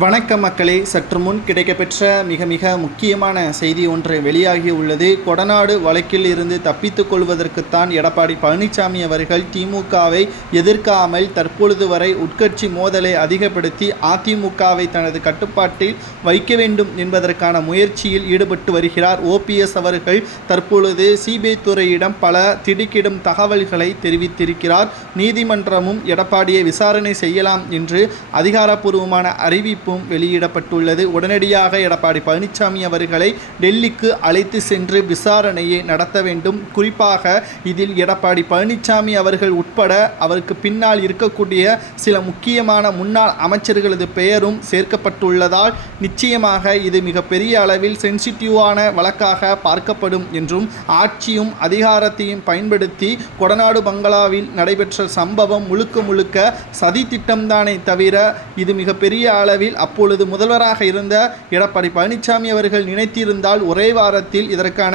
வணக்க மக்களே. சற்று முன் கிடைக்கப்பெற்ற மிக மிக முக்கியமான செய்தி ஒன்று வெளியாகி உள்ளது. கொடநாடு வழக்கில் இருந்து தப்பித்துக் கொள்வதற்குத்தான் எடப்பாடி பழனிசாமி அவர்கள் திமுகவை எதிர்க்காமல் தற்பொழுது வரை உட்கட்சி மோதலை அதிகப்படுத்தி அதிமுகவை தனது கட்டுப்பாட்டில் வைக்க வேண்டும் என்பதற்கான முயற்சியில் ஈடுபட்டு வருகிறார். ஓபிஎஸ் அவர்கள் தற்பொழுது சிபிஐ துறையிடம் பல திடுக்கிடும் தகவல்களை தெரிவித்திருக்கிறார். நீதிமன்றமும் எடப்பாடியை விசாரணை செய்யலாம் என்று அதிகாரப்பூர்வமான அறிவிப்பு அறிவிப்பும் வெளியிடப்பட்டுள்ளது. உடனடியாக எடப்பாடி பழனிசாமி அவர்களை டெல்லிக்கு அழைத்து சென்று விசாரணையை நடத்த வேண்டும். குறிப்பாக இதில் எடப்பாடி பழனிசாமி அவர்கள் உட்பட அவருக்கு பின்னால் இருக்கக்கூடிய சில முக்கியமான முன்னாள் அமைச்சர்களது பெயரும் சேர்க்கப்பட்டுள்ளதால் நிச்சயமாக இது மிகப்பெரிய அளவில் சென்சிட்டிவான வழக்காக பார்க்கப்படும் என்றும் ஆட்சியும் அதிகாரத்தையும் பயன்படுத்தி கொடநாடு பங்களாவில் நடைபெற்ற சம்பவம் முழுக்க முழுக்க சதி திட்டம்தானே தவிர இது மிகப்பெரிய அளவில் அப்பொழுது முதல்வராக இருந்த எடப்பாடி பழனிசாமி அவர்கள் நினைத்திருந்தால் ஒரே வாரத்தில் இதற்கான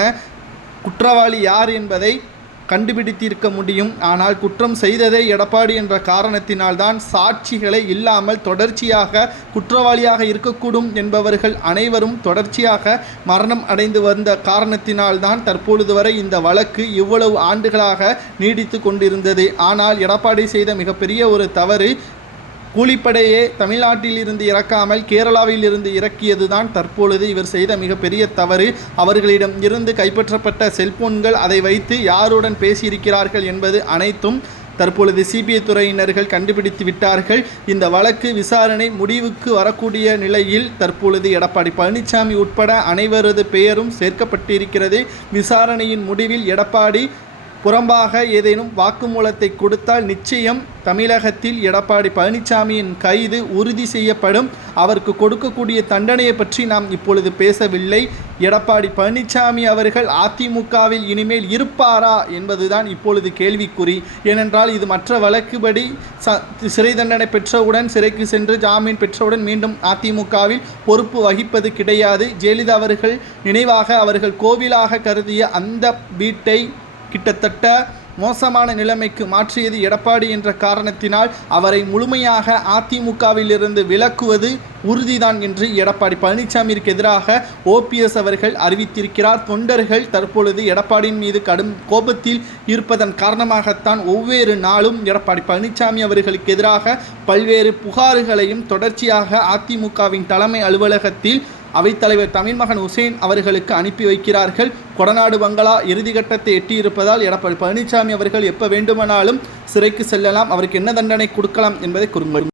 குற்றவாளி யார் என்பதை கண்டுபிடித்திருக்க முடியும். ஆனால் குற்றம் செய்ததே எடப்பாடி என்ற காரணத்தினால்தான் சாட்சிகளை இல்லாமல் தொடர்ச்சியாக குற்றவாளியாக இருக்கக்கூடும் என்பவர்கள் அனைவரும் தொடர்ச்சியாக மரணம் அடைந்து வந்த காரணத்தினால்தான் தற்பொழுது வரை இந்த வழக்கு இவ்வளவு ஆண்டுகளாக நீடித்து கொண்டிருந்தது. ஆனால் எடப்பாடி செய்த மிகப்பெரிய ஒரு தவறு கூலிப்படையே தமிழ்நாட்டில் இருந்து இறக்காமல் கேரளாவில் இருந்து இறக்கியதுதான் தற்பொழுது இவர் செய்த மிகப்பெரிய தவறு. அவர்களிடம் இருந்து கைப்பற்றப்பட்ட செல்போன்கள் அதை வைத்து யாருடன் பேசியிருக்கிறார்கள் என்பது அனைத்தும் தற்பொழுது சிபிஐ துறையினர்கள் கண்டுபிடித்து விட்டார்கள். இந்த வழக்கு விசாரணை முடிவுக்கு வரக்கூடிய நிலையில் தற்பொழுது எடப்பாடி பழனிசாமி உட்பட அனைவரது பெயரும் சேர்க்கப்பட்டிருக்கிறது. விசாரணையின் முடிவில் எடப்பாடி புறம்பாக ஏதேனும் வாக்குமூலத்தை கொடுத்தால் நிச்சயம் தமிழகத்தில் எடப்பாடி பழனிசாமியின் கைது உறுதி செய்யப்படும். அவருக்கு கொடுக்கக்கூடிய தண்டனையை பற்றி நாம் இப்பொழுது பேசவில்லை. எடப்பாடி பழனிசாமி அவர்கள் அதிமுகவில் இனிமேல் இருப்பாரா என்பதுதான் இப்பொழுது கேள்விக்குறி. ஏனென்றால் இது மற்ற வழக்குப்படி ச சிறை தண்டனை பெற்றவுடன் சிறைக்கு சென்று ஜாமீன் பெற்றவுடன் மீண்டும் அதிமுகவில் பொறுப்பு வகிப்பது கிடையாது. ஜெயலலிதா அவர்கள் நினைவாக அவர்கள் கோவிலாக கருதிய அந்த வீட்டை கிட்டத்தட்ட மோசமான நிலைமைக்கு மாற்றியது எடப்பாடி என்ற காரணத்தினால் அவரை முழுமையாக அதிமுகவிலிருந்து விலக்குவது உறுதிதான் என்று எடப்பாடி பழனிசாமிக்கு எதிராக ஓபிஎஸ் அவர்கள் அறிவித்திருக்கிறார். தொண்டர்கள் தற்பொழுது எடப்பாடியின் மீது கடும் கோபத்தில் இருப்பதன் காரணமாகத்தான் ஒவ்வொரு நாளும் எடப்பாடி பழனிசாமி அவர்களுக்கு எதிராக பல்வேறு புகார்களையும் தொடர்ச்சியாக அதிமுகவின் தலைமை அலுவலகத்தில் அவைத்தலைவர் தமிழ்மகன் உசேன் அவர்களுக்கு அனுப்பி வைக்கிறார்கள். கொடநாடு பங்களா இறுதிக்கட்டத்தை எட்டியிருப்பதால் எடப்பாடி பழனிசாமி அவர்கள் எப்போ வேண்டுமானாலும் சிறைக்கு செல்லலாம். அவருக்கு என்ன தண்டனை கொடுக்கலாம் என்பதை கூறுங்கள்.